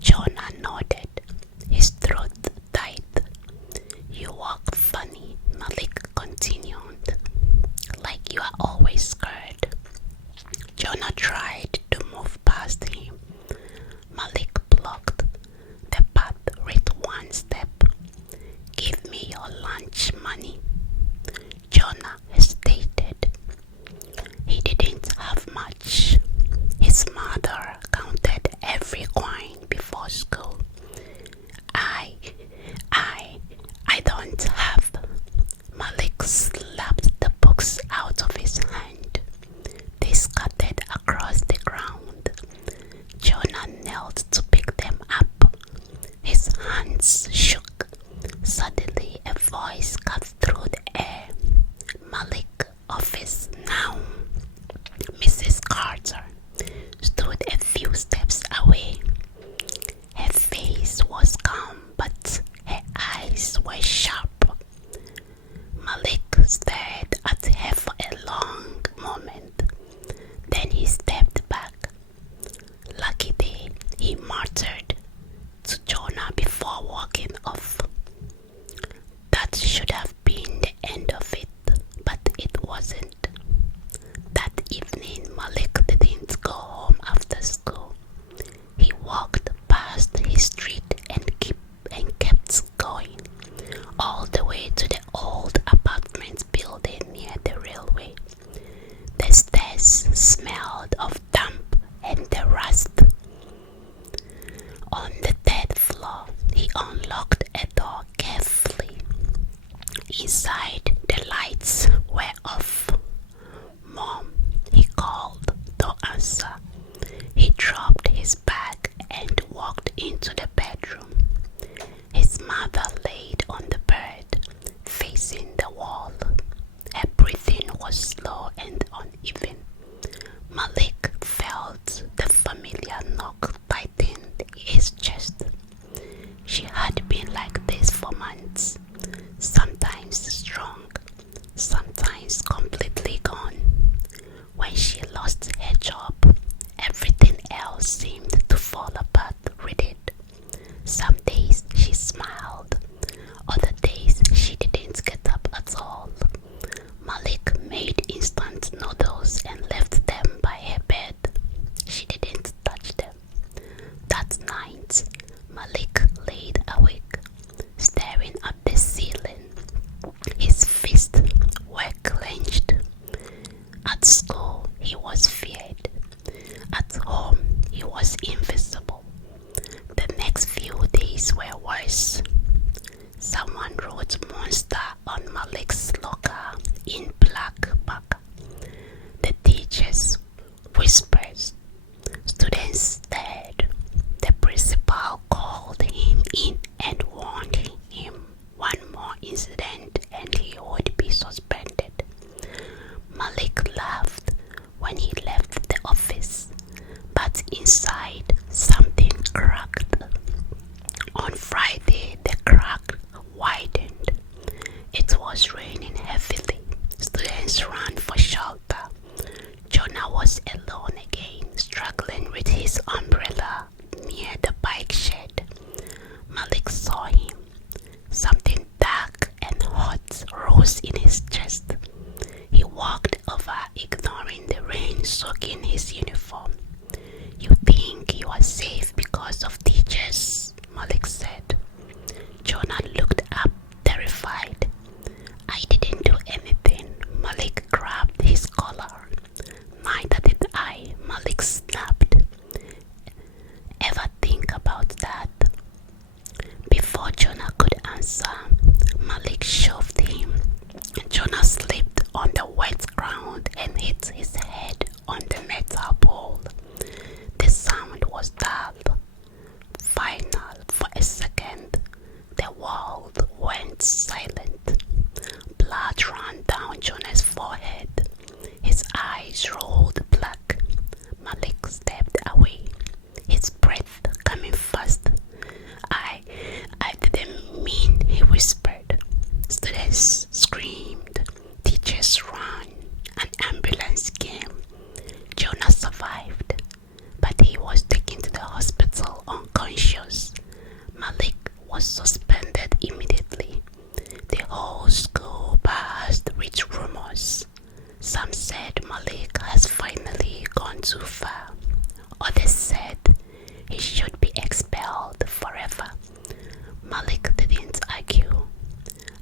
Jonah nodded, his throat tight. You walk funny, Malik continued, like you are always scared. Jonah tried to move past him. Malik blocked the path with one step. Give me your lunch money. Jonah hesitated. He didn't have much. His mother counted every coin before school. I don't have. Malik slapped the books out of his hand. They scattered across the ground. Jonah knelt to pick them up. His hands shook. Suddenly a voice cut through the air. Malik, office now. Mrs. Carter stood a few steps away. Her face was calm, but her eyes were sharp. Malik stared at her for a long moment. Then he stepped back. Lucky day, he muttered to Jonah before walking off. That should have been the end of it, but it wasn't. That evening, Malik didn't go home after school. He walked past his street and kept going, all the way to the old apartment building near the railway. The stairs smelled of damp and the rust. On the third floor, he unlocked a door carefully. Inside, the lights were off. Mom, he called. No answer. He dropped his bag and walked into the bedroom. His mother laid on the bed, facing the wall. Her breathing was slow and uneven. Malik felt the familiar knock tighten his chest. She had been like this for months, sometimes strong, sometimes completely gone. When she lost her job, everything else seemed to fall apart with it. Some days she smiled, other days she didn't get up at all. Malik made instant noodles and left them by her bed. She didn't touch them. That night, Malik laid awake, staring at the ceiling. His fists were clenched. At school, he was feared. At home, he was invisible. The next few days were worse. Someone wrote monster on Malik's locker in black marker. The teachers whispered. Students stared. The principal called him in and warned him one more incident and he would be suspended. Malik laughed when he left the office, but inside something cracked. On Friday, the crack widened. It was raining heavily. Students ran for shelter. Jonah was alone again, struggling with his umbrella near the bike shed. Malik saw him. Something dark and hot rose in his chest. He walked over, ignoring the rain soaking his uniform. You think you are safe because of teachers, Malik said. Jonah looked up, terrified. I didn't do anything. Malik grabbed his collar. Neither did I, Malik snapped. Ever think about that? Before Jonah could answer, Malik shoved him. Jonah slipped on the wet ground and hit his head on the metal pole. The sound was dull, final. For a second, the world went silent. Blood ran down Jonah's forehead. His eyes rolled black. Malik stepped away, his breath coming fast. I didn't mean, he whispered. Students screamed. Teachers ran. An ambulance came. Jonah survived, but he was taken to the hospital was suspended immediately. The whole school buzzed with rumors. Some said Malik has finally gone too far. Others said he should be expelled forever. Malik didn't argue.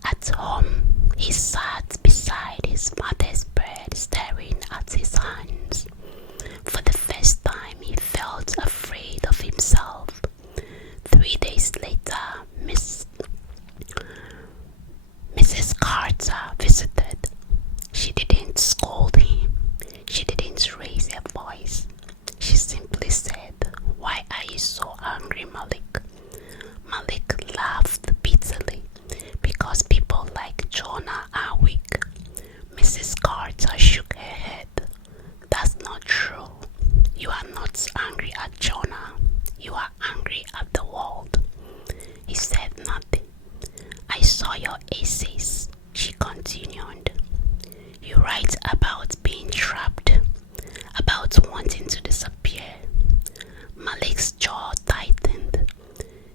At home, he sat beside his mother's bed staring at his hands. For the first time, he felt afraid of himself. 3 days later, Mrs. Carter visited. She didn't scold him. She didn't raise her voice. She simply said, "Why are you so angry, Malik?" Malik laughed bitterly because people like Jonah are weak. Mrs. Carter shook her head. "That's not true. You are not angry at Jonah. You are angry at the world." He said nothing. "I saw your essays," she continued. "You write about being trapped, about wanting to disappear." Malik's jaw tightened.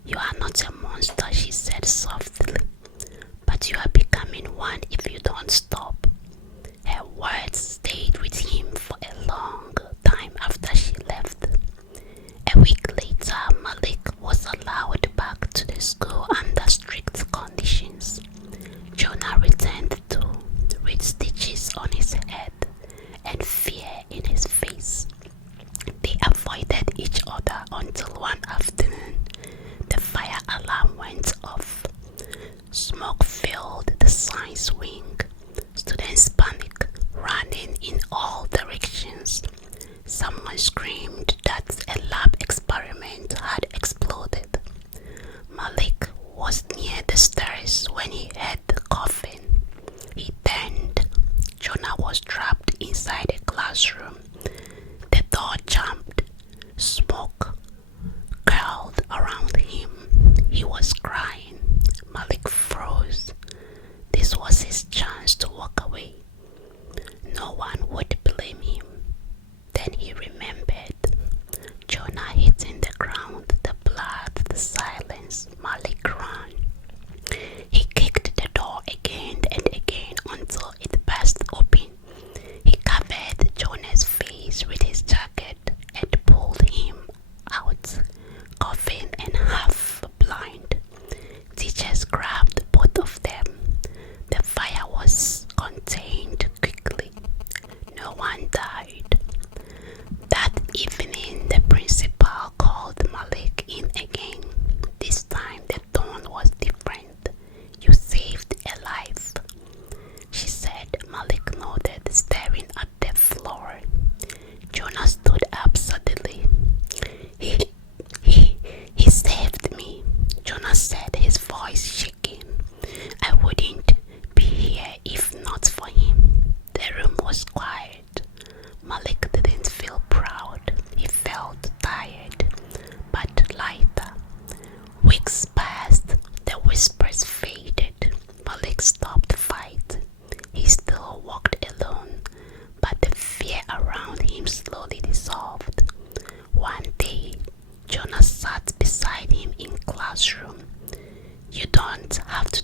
"You are not a monster," she said softly, "but you are becoming one if you don't stop." Her words stayed with him for a long time after she left. A week later, Malik was allowed back to the school under strict conditions. Jonah returned too, with stitches on his head and fear in his face. They avoided each other until one afternoon the fire alarm went off. Smoke filled the science wing. Students panicked, running in all directions. Someone screamed that a lab experiment had exploded. Malik was near the stairs when he heard the coughing. He turned. Jonah was trapped inside a classroom. The door jammed. Smoke curled around him. He was crying. Malik froze. This was his chance to walk away. No one would blame him. Then he remembered. Jonah hitting the ground, the blood, the silence. Malik ran. He kicked the door again and again until it burst open. He covered Jonah's face with his jacket and pulled him out, coughing and half blind. Teachers grabbed both of them. The fire was contained quickly. No one died. That evening, the principal called Malik in again. This time, the tone was different. "You saved a life," she said. Malik nodded, staring at the floor. Jonah stood up suddenly. He saved me," Jonah said, his voice shaking. "I wouldn't be here if not for him." The room was quiet. Malik didn't feel proud. He felt tired, but lighter. Weeks passed. The whispers faded. Malik stopped fighting. He still walked alone, but the fear around him slowly dissolved. One day, Jonah sat beside him in classroom. "You don't have to